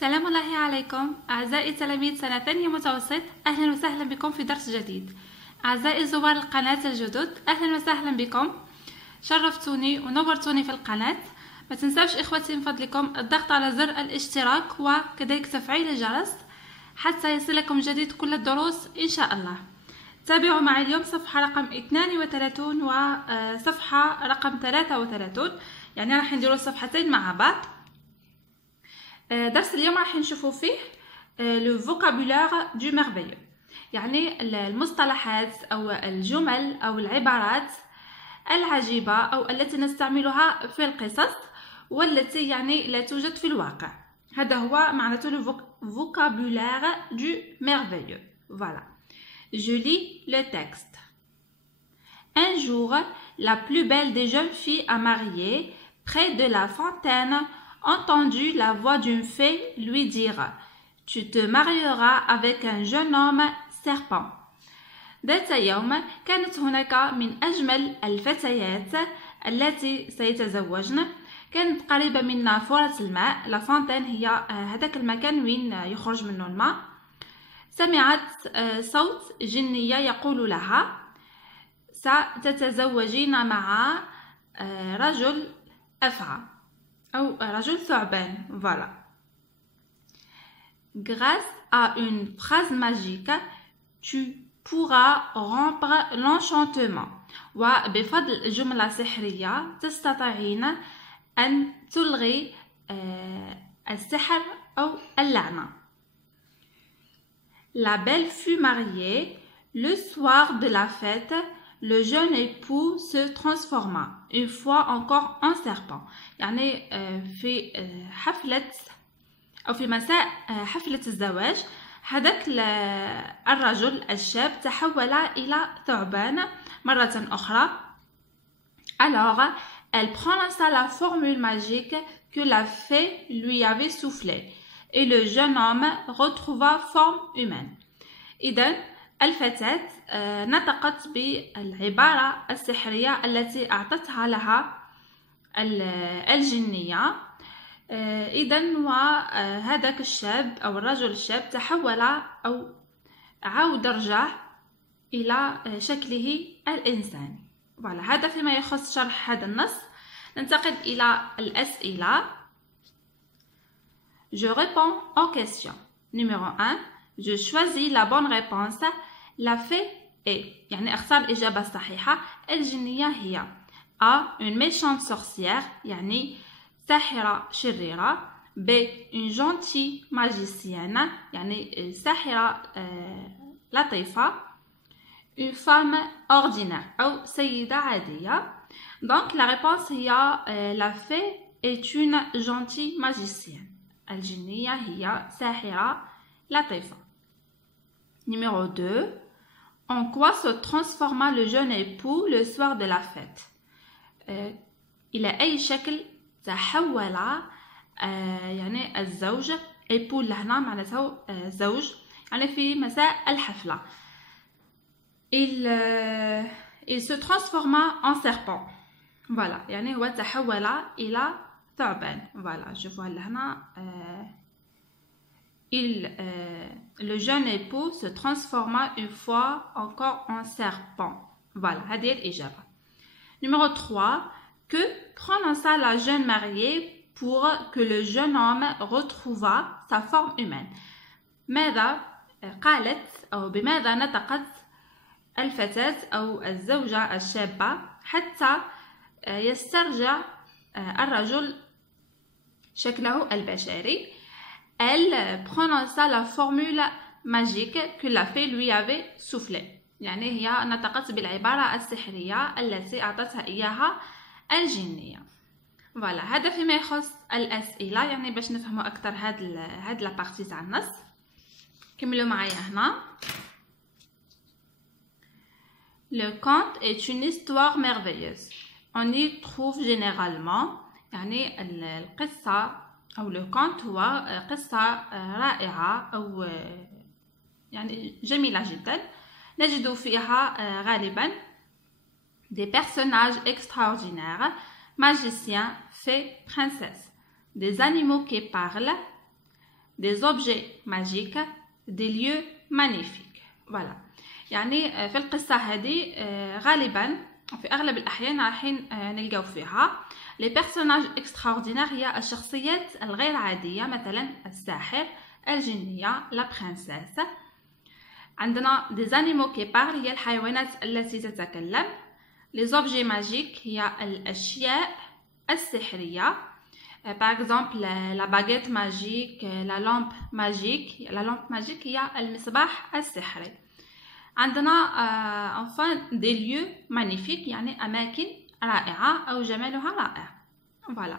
سلام الله عليكم أعزائي تلاميذ سنة ثانية متوسط، أهلا وسهلا بكم في درس جديد. أعزائي زوار القناة الجدد، أهلا وسهلا بكم، شرفتوني ونورتوني في القناة. ما تنسوش إخوتي من فضلكم الضغط على زر الاشتراك وكذلك تفعيل الجرس حتى يصلكم جديد كل الدروس إن شاء الله. تابعوا معي اليوم صفحة رقم 32 وصفحة رقم 33، يعني راح نديروا الصفحتين مع بعض. درس اليوم راح نشوفوا فيه لو فوكابولار دو ميرفيو، يعني المصطلحات أو الجمل أو العبارات العجيبة أو التي نستعملها في القصص والتي يعني لا توجد في الواقع. هذا هو معناته لو فوكابولار دو ميرفيو. Voilà. Je lis le texte. Un jour, la plus belle des jeunes filles à marier, près de la fontaine, entendit la voix d'une fée lui dire « Tu te marieras avec un jeune homme serpent ». ذات يوم كانت هناك من أجمل الفتيات التي سيتزوجن، كانت قريبة من نافورة الماء. لا فونتين هي هذاك المكان وين يخرج منه الماء. سمعت صوت جنية يقول لها ستتزوجين مع رجل أفعى أو رجل ثعبان. Voilà. Grâce à une phrase magique, tu pourras rompre l'enchantement. وبفضل جملة سحرية تستطيعين أن تلغي السحر أو اللعنة. La belle fut mariée. Le soir de la fête, le jeune époux se transforma une fois encore en serpent. يعني في حفلة أو في مساء حفلة الزواج هذاك الرجل الشاب تحول إلى ثعبان مرة أخرى. Alors, elle prononça la formule magique que la fée lui avait soufflée et le jeune homme retrouva forme humaine. إذن الفتاة نطقت بالعبارة السحرية التي أعطتها لها الجنية. إذن وهذاك الشاب أو الرجل الشاب تحول أو عاود رجع إلى شكله الإنساني. هذا فيما يخص شرح هذا النص. ننتقل إلى الأسئلة. Je réponds aux questions. Numéro 1. Je choisis la bonne réponse. La fée est يعني اختار الإجابة الصحيحة. الجنية هي A. Une méchante sorcière يعني ساحرة شريرة. B. Une gentille magicienne يعني ساحرة لطيفة. Une femme ordinaire أو سيدة عادية. Donc la réponse هي la fée est une gentille magicienne. الجنية هي ساحرة لطيفة. Numéro 2. En quoi se transforma le jeune époux le soir de la fête? إلى أي شكل تحول يعني الزوج époux لهنا معناته زوج يعني في مساء الحفلة. Il se transforma en serpent. Voilà. يعني هو تحول إلى ثعبان. Voilà. شوفوا لهنا le jeune époux se transforma une fois encore en serpent. Voilà, هذه الإجابة. Numéro 3. Que prononça la jeune mariée pour que le jeune homme retrouva sa forme humaine? ماذا قالت أو بماذا نطقت الفتاة أو الزوجة الشابة حتى يسترجع الرجل شكله البشري؟ Elle prononça la formule magique que la fée lui avait soufflée. يعني هي نطقت بالعبارة السحرية التي أعطتها إياها الجنية. Voilà. هذا فيما يخص الأسئلة، يعني باش نفهموا أكثر هاد لا بارتي تاع النص. كملوا معايا هنا. Le conte est une histoire merveilleuse. On y trouve généralement يعني القصة أو لو كونت هو قصة رائعة أو يعني جميلة جدا. نجد فيها غالبا des personnages extraordinaires, magiciens, fées, princesses, des animaux qui parlent, des objets magiques, des lieux magnifiques. voilà. يعني في القصة هذه غالبا في أغلب الأحيان رايحين نلقاو فيها les personnages extraordinaires هي الشخصيات الغير عادية، مثلا الساحر، الجنية، la princesse. عندنا des animaux qui parlent هي الحيوانات التي تتكلم، les objets magiques هي الأشياء السحرية، par exemple la baguette magique، la lampe magique. la lampe magique هي المصباح السحري. عندنا enfin des lieux magnifiques يعني أماكن رائعة أو جمالها رائع. voilà.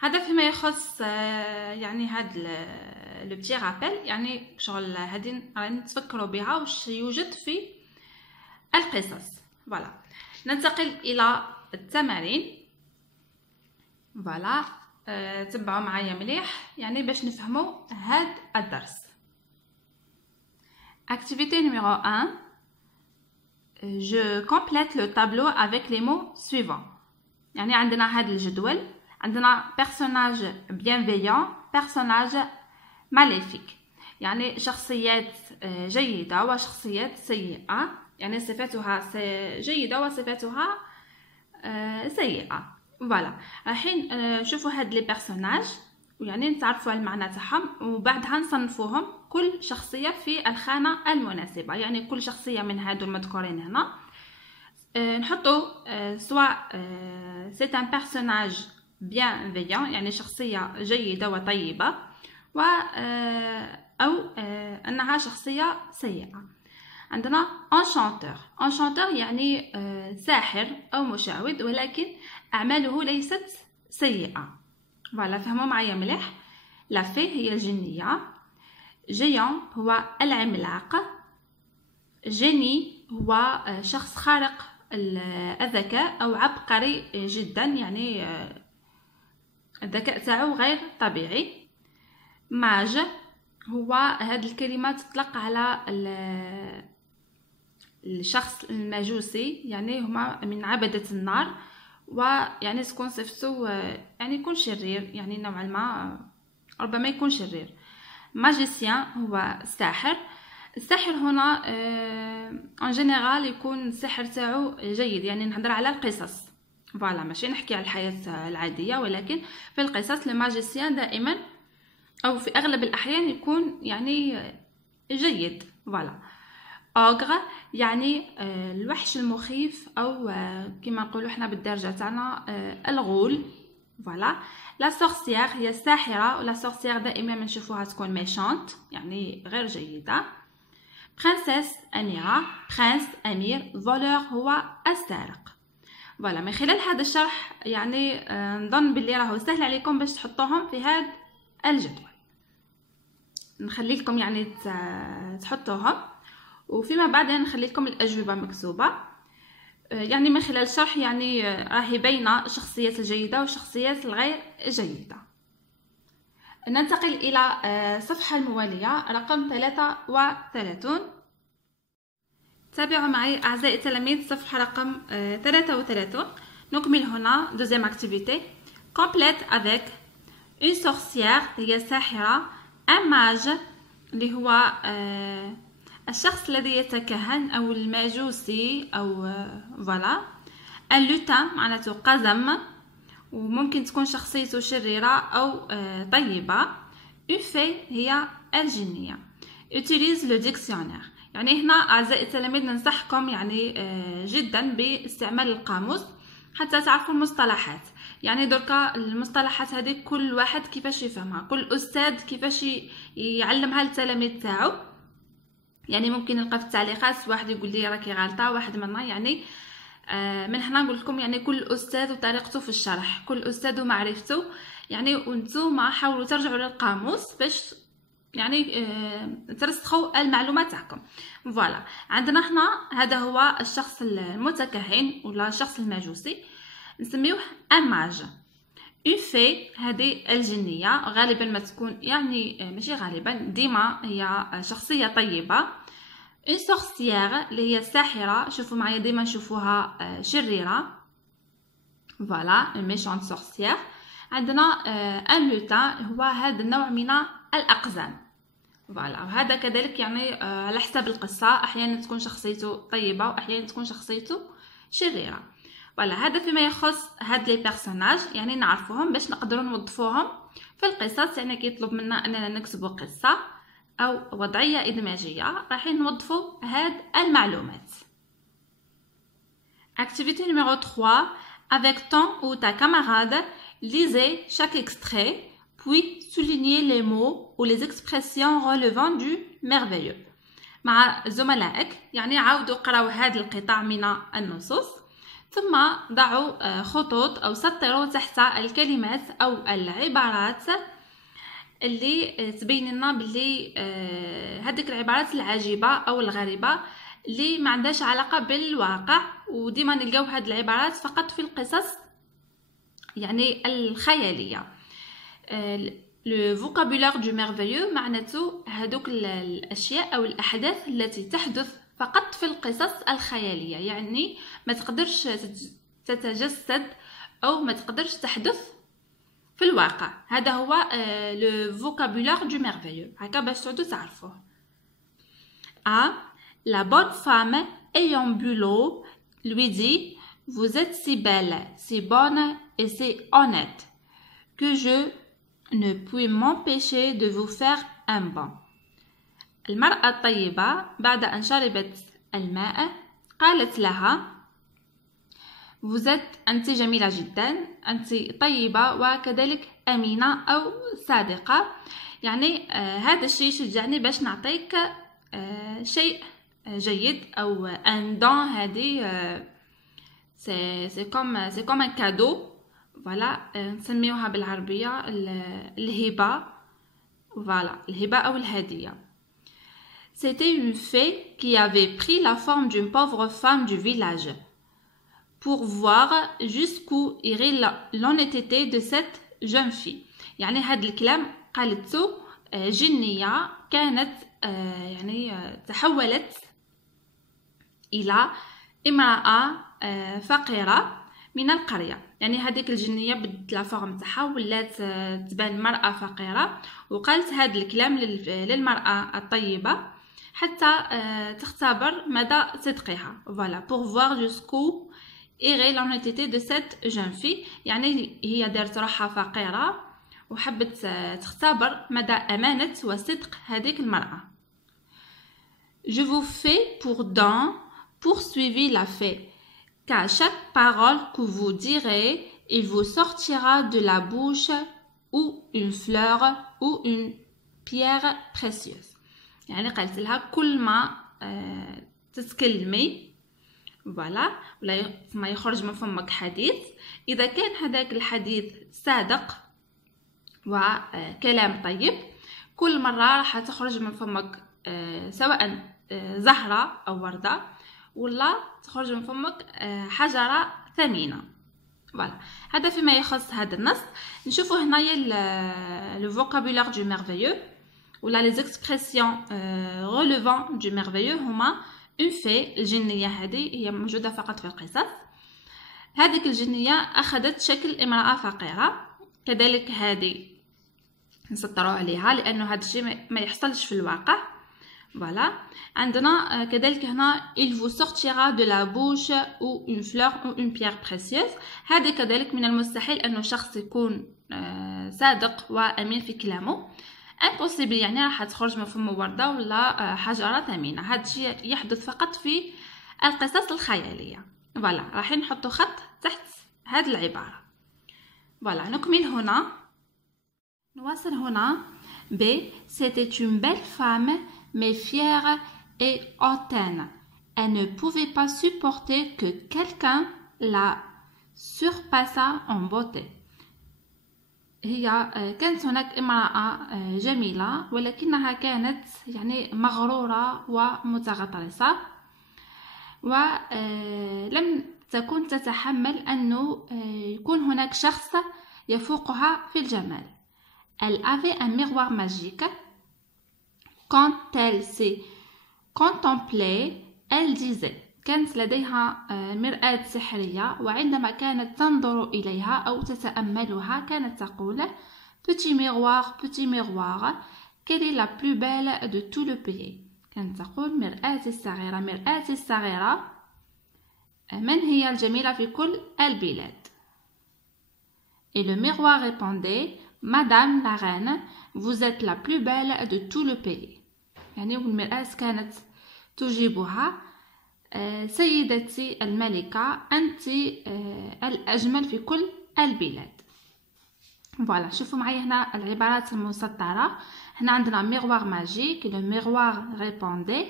هذا فيما يخص يعني هاد لو بتي رابيل، يعني شغل هادي راني تفكروا بها واش يوجد في القصص. voilà. ننتقل إلى التمارين. voilà. تبعوا معايا مليح يعني باش نفهموا هاد الدرس. Activité numéro 1. Je complète le tableau avec les mots suivants. يعني عندنا هذا الجدول، عندنا personnage bienveillant، personnage maléfique، يعني شخصيات جيدة وشخصيات سيئة، يعني صفاتها جيدة وصفاتها سيئة. فوالا. الحين نشوفوا هاد لي بيرسوناج ويعني نتعرفوا على المعنى تاعهم، وبعدها نصنفوهم كل شخصية في الخانة المناسبة. يعني كل شخصية من هادو المذكورين هنا نحطوا سواء c'est un personnage bienveillant يعني شخصية جيدة وطيبة، أو أنها شخصية سيئة. عندنا enchanteur يعني ساحر أو مشعوذ ولكن أعماله ليست سيئة. فوالا، فهموا معايا مليح. لا في هي الجنية، جيان هو العملاق، جيني هو شخص خارق الذكاء أو عبقري جدا، يعني الذكاء تاعو غير طبيعي. ماج هو هذه الكلمة تطلق على الشخص المجوسي، يعني هما من عبدة النار، ويعني تكون صفته يعني يكون شرير، يعني نوعا ما ربما يكون شرير. ماجيسيان هو الساحر. الساحر هنا ان جينيرال يكون السحر تاعو جيد، يعني نهضر على القصص. فوالا، ماشي نحكي على الحياة العادية، ولكن في القصص الماجيسيان دائما او في اغلب الاحيان يكون يعني جيد. فوالا. اوغر يعني الوحش المخيف، او كما نقولوا احنا بالدارجه تاعنا الغول. فوالا. لا سورسيير هي الساحره، ولا سورسيير دائما نشوفوها تكون ميشانت، يعني غير جيده. برنسيس اميره، برنس امير، فولور هو السارق. فوالا، من خلال هذا الشرح يعني نظن باللي راهو سهل عليكم باش تحطوهم في هذا الجدول. نخلي لكم يعني تحطوهم، وفيما بعد نخلي لكم الأجوبة مكتوبة. يعني من خلال الشرح يعني راهي باينة الشخصيات الجيدة والشخصيات الغير جيدة. ننتقل إلى الصفحة الموالية رقم 33. تابعوا معي أعزائي التلاميذ صفحة رقم 33. نكمل هنا deuxième activité. Complète avec une sorcière هي ساحرة، un mage اللي هو الشخص الذي يتكهن أو الماجوسي أو فوالا. un lutin معناته قزم، وممكن تكون شخصيته شريرة أو طيبة. une fée هي الجنية. utilise le dictionnaire يعني هنا أعزائي التلاميذ ننصحكم يعني جدا باستعمال القاموس حتى تعرفوا المصطلحات. يعني دركا المصطلحات هذه كل واحد كيفاش يفهمها، كل أستاذ كيفاش يعلمها للتلاميذ تاعو. يعني ممكن نلقى في التعليقات واحد يقول لي راكي غلطه، واحد منا. يعني من هنا نقول لكم يعني كل استاذ وطريقته في الشرح، كل استاذ ومعرفته. يعني وانتم حاولوا ترجعوا للقاموس باش يعني ترسخوا المعلومات تاعكم. فوالا. عندنا هنا هذا هو الشخص المتكهن ولا الشخص المجوسي، نسميوه اماج. اون في هذه الجنيه، غالبا ما تكون يعني ماشي غالبا، ديما هي شخصيه طيبه. اون سورسيير اللي هي الساحره، شوفوا معايا ديما نشوفوها شريره. فوالا، ميشانت سورسيير. عندنا ان لوتان هو هذا النوع من الأقزام. فوالا، وهذا كذلك يعني على حسب القصة، أحيانا تكون شخصيته طيبة وأحيانا تكون شخصيته شريرة. فوالا، هذا فيما يخص هاد لي بيرسوناج، يعني نعرفوهم باش نقدروا نوظفوهم في القصص. يعني كيطلب منا أننا نكتبوا قصة أو وضعية إدماجية، راح نوظفوا هاد المعلومات. Activité numéro 3. Avec ton ou ta camarade, lisez chaque extrait, puis soulignez les mots ou les expressions relevant du merveilleux. مع زملائك يعني عاودوا قراو هذا القطاع من النصوص، ثم ضعوا خطوط أو سطروا تحت الكلمات أو العبارات اللي تبين لنا باللي هذيك العبارات العجيبة أو الغريبة اللي ما عندهاش علاقة بالواقع. وديما نلقاو هاد العبارات فقط في القصص يعني الخيالية. لو فوكابولار دو ميرفيو معناته هادوك الأشياء أو الأحداث التي تحدث فقط في القصص الخيالية، يعني ما تقدرش تتجسد أو ما تقدرش تحدث في الواقع. هذا هو لو فوكابولار دو ميرفيو، هكا باش تعودوا تعرفوه. La bonne femme ayant bu l'eau lui dit: vous êtes si belle, si bonne et si honnête que je ne puis m'empêcher de vous faire un bain. المرأة الطيبة بعد أن شربت الماء قالت لها: vous êtes أنت جميلة جدا، أنت طيبة وكذلك أمينة أو صادقة. يعني هذا الشيء شجعني باش نعطيك شيء جيد أو un don. هذه c'est comme un cadeau. فوالا، نسميوها بالعربية الهبة. فوالا، الهبة أو الهدية. C'était une fée qui avait pris la forme d'une pauvre femme du village pour voir jusqu'où irait l'honnêteté de cette jeune fille. يعني هذا الكلام قالته جنية كانت يعني تحولت إلى امرأة فقيرة من القرية. يعني هذيك الجنية بدت لا فورم تاعها ولات تبان مرأة فقيرة، وقالت هذا الكلام للمرأة الطيبة حتى تختبر مدى صدقها. فوالا، pour voir jusqu'où irait l'honnêteté de cette jeune fille. يعني هي دارت روحها فقيرة وحبت تختبر مدى أمانة وصدق هذيك المرأة. Je vous fais pour don, poursuivit la fée, qu'à chaque parole que vous direz, il vous sortira de la bouche ou une fleur ou une pierre précieuse. يعني قالت لها كل ما تتكلمي فوالا ولا ما يخرج من فمك حديث، إذا كان هذاك الحديث صادق وكلام طيب، كل مرة راح تخرج من فمك سواء زهرة أو وردة ولا تخرج من فمك حجرة ثمينة. فوالا، هذا فيما يخص هذا النص. نشوفوا هنايا لو فوكابولار دو ميرفيو ولا لي زيكسبرسيون ريليفون دو ميرفيو هما اون في. الجنية هذه هي موجودة فقط في القصص. هذيك الجنية أخذت شكل امرأة فقيرة، كذلك هذه نسطروا عليها لأنه هذا الشيء ما يحصلش في الواقع. فوالا، عندنا كذلك هنا il vous sortira de la bouche ou une fleur ou une pierre précieuse. هذه كذلك من المستحيل أنه شخص يكون صادق وأمين في كلامه. impossible يعني راح تخرج من فمه وردة ولا حجرة ثمينة. هذا الشيء يحدث فقط في القصص الخيالية. فوالا، راح نحط خط تحت هذه العبارة. فوالا، نكمل هنا. نواصل هنا ب c'était une belle femme mais fière et hautaine. Elle ne pouvait pas supporter que quelqu'un la surpassât en beauté. هي كانت هناك امرأة جميلة ولكنها كانت يعني مغرورة ومتغطرسة، ولم تكن تتحمل أنه يكون هناك شخص يفوقها في الجمال. Elle avait un miroir magique. Quand elle s'est contemplée, elle disait. كانت لديها مرآة سحرية، وعندما كانت تنظر إليها أو تتأملها كانت تقول: Petit miroir, quelle est la plus belle de tout le pays. كانت تقول مرآتي الصغيرة مرآتي الصغيرة من هي الجميلة في كل البلاد. Et le miroir répondait Madame la reine, vous êtes la plus belle de tout le pays. يعني والمرآة كانت تجيبها سيدتي الملكة أنت الأجمل في كل البلاد. فوالا شوفوا معي هنا العبارات المسطرة. هنا عندنا ميغوار ماجيك لو ميغوار ريبوندي.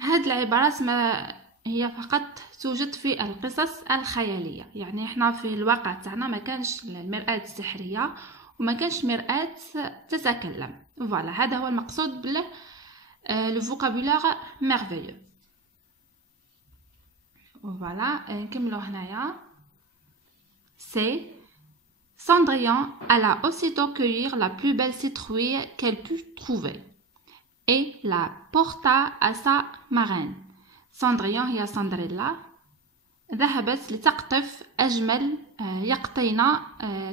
هاد العبارات ما هي فقط توجد في القصص الخيالية، يعني احنا في الواقع تاعنا ما كانش المرآة السحرية وما كانش مرآة تتكلم. فوالا هذا هو المقصود بال لو فوكابولار ميرفيو. فوالا نكملو هنايا. سي Cendrillon alla aussitôt cueillir la plus belle citrouille qu'elle put trouver et la porta à sa marraine. Cendrillon هي سندريلا ذهبت لتقطف أجمل يقطينة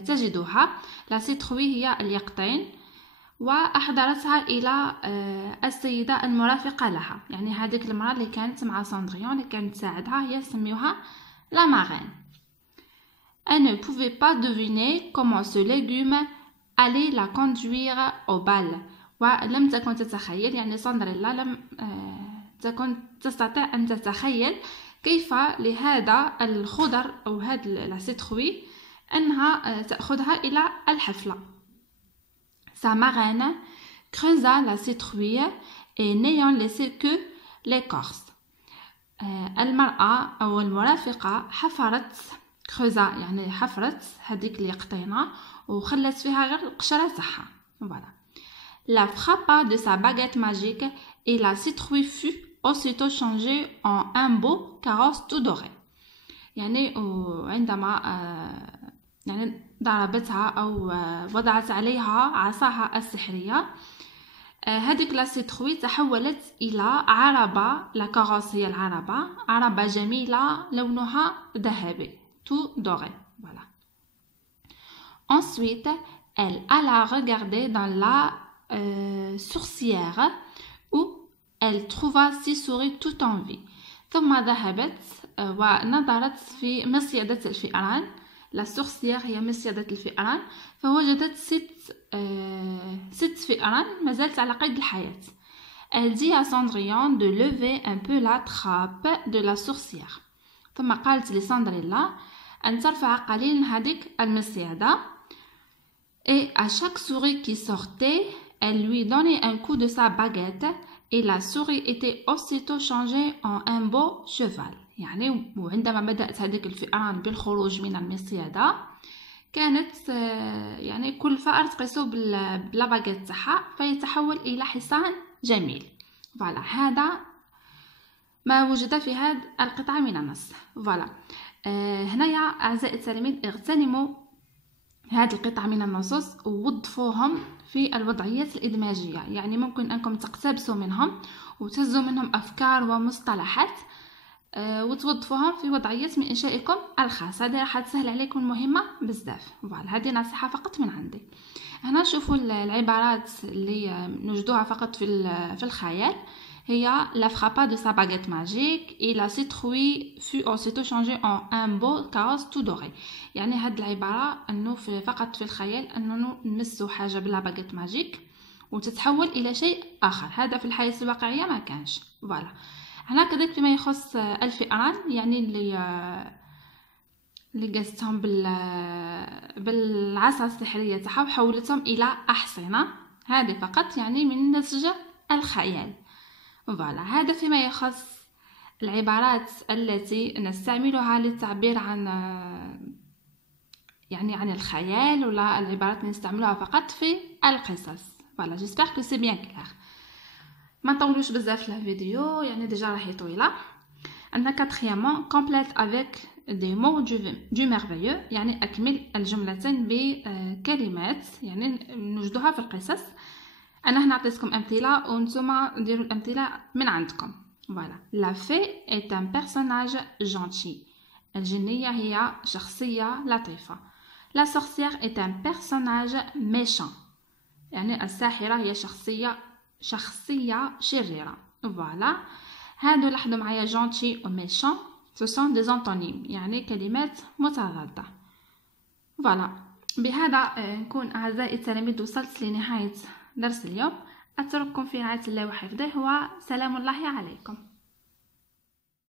تجدها. لا citrouille هي اليقطين وأحضرتها إلى السيدة المرافقة لها، يعني هذيك المرأة اللي كانت مع سندريون اللي كانت تساعدها هي سميوها لا مارين. Elle ne pouvait pas deviner comment ce légume allait la conduire au bal. ولم تكن تتخيل، يعني سندريلا لم تكن تستطيع أن تتخيل كيف لهذا الخضر أو هذا السيتروي أنها تأخذها إلى الحفلة. Sa marraine creusa la citrouille et n'ayant laissé que l'écorce. المرأة أو المرافقة حفرت كروزا، يعني حفرت هذيك اليقطينة وخلت فيها غير القشرة تاعها. Voilà. La frappa de sa baguette magique et la citrouille fut aussitôt changée en un beau carrosse tout doré. يعني عندما يعني ضربتها أو وضعت عليها عصاها السحرية هذيك لا citrouille تحولت إلى عربة. لا كاروس هي العربة، عربة جميلة لونها ذهبي tout doré. Voilà. Ensuite, elle alla regarder dans la sourcière où elle trouva 6 souris tout en vie. ثم ذهبت ونظرت في مصيدة الفئران. لا sourcière هي مصيدة الفئران، فوجدت 6 فئران ما زالت على قيد الحياة. Elle dit à Cendrillon de lever un peu la trappe de la sourcière. ثم قالت لسندريلا أن ترفع قليلا هذيك المصيدة. Et à chaque souris qui sortait, elle lui donnait un coup de sa baguette et la souris était aussitôt changée en un beau cheval. يعني وعندما بدأت هذيك الفئران بالخروج من المصيدة كانت يعني كل فأر تقيسو بلا باغيت تاعها فيتحول إلى حصان جميل. فوالا هذا ما وجد في هذه القطعة من النص. فوالا هنايا أعزائي التلاميذ اغتنموا هذه القطعة من النصوص ووظفوهم في الوضعيات الإدماجية، يعني ممكن أنكم تقتبسوا منهم وتهزوا منهم أفكار ومصطلحات وتوظفوهم في وضعيات من إنشائكم الخاص. هذه راح تسهل عليكم المهمة بزاف. فوالا هذه نصيحة فقط من عندي. هنا نشوفوا العبارات اللي نوجدوها فقط في الخيال. هي la frappa de sa baguette magique et la citrouille fut aussitôt changée en un beau carrosse tout doré. يعني هاد العبارة أنه فقط في الخيال أنه نمسوا حاجة بلا باغيت ماجيك وتتحول إلى شيء آخر. هذا في الحياة الواقعية ما كانش. فوالا هنا كذلك فيما يخص الفئران، يعني اللي قاستهم بالعصا السحرية تاعها وحولتهم إلى أحصنة. هذه فقط يعني من نسج الخيال. فوالا هذا فيما يخص العبارات التي نستعملها للتعبير عن يعني عن الخيال ولا العبارات اللي نستعملوها فقط في القصص. فوالا جيسبر كو سي بيان كلير. ما نطولوش بزاف الفيديو، يعني ديجا راهي طويله. عندنا كاتريامون كومبليت افيك دي مو دو ميرفيو، يعني اكمل الجملتين بكلمات يعني نوجدوها في القصص. انا هنا عطيتكم امثله وانتم ديروا الامثله من عندكم. فوالا لا في est un personnage gentil. الجنيه هي شخصيه لطيفه. La sorcière est un personnage méchant. يعني الساحرة هي شخصية شريرة. فوالا، هادو لاحظوا معايا gentil و méchant ce sont des antonymes، يعني كلمات متضادة. فوالا، بهذا نكون أعزائي التلاميذ وصلت لنهاية درس اليوم. أترككم في رعاية الله وحفظه، وسلام الله عليكم.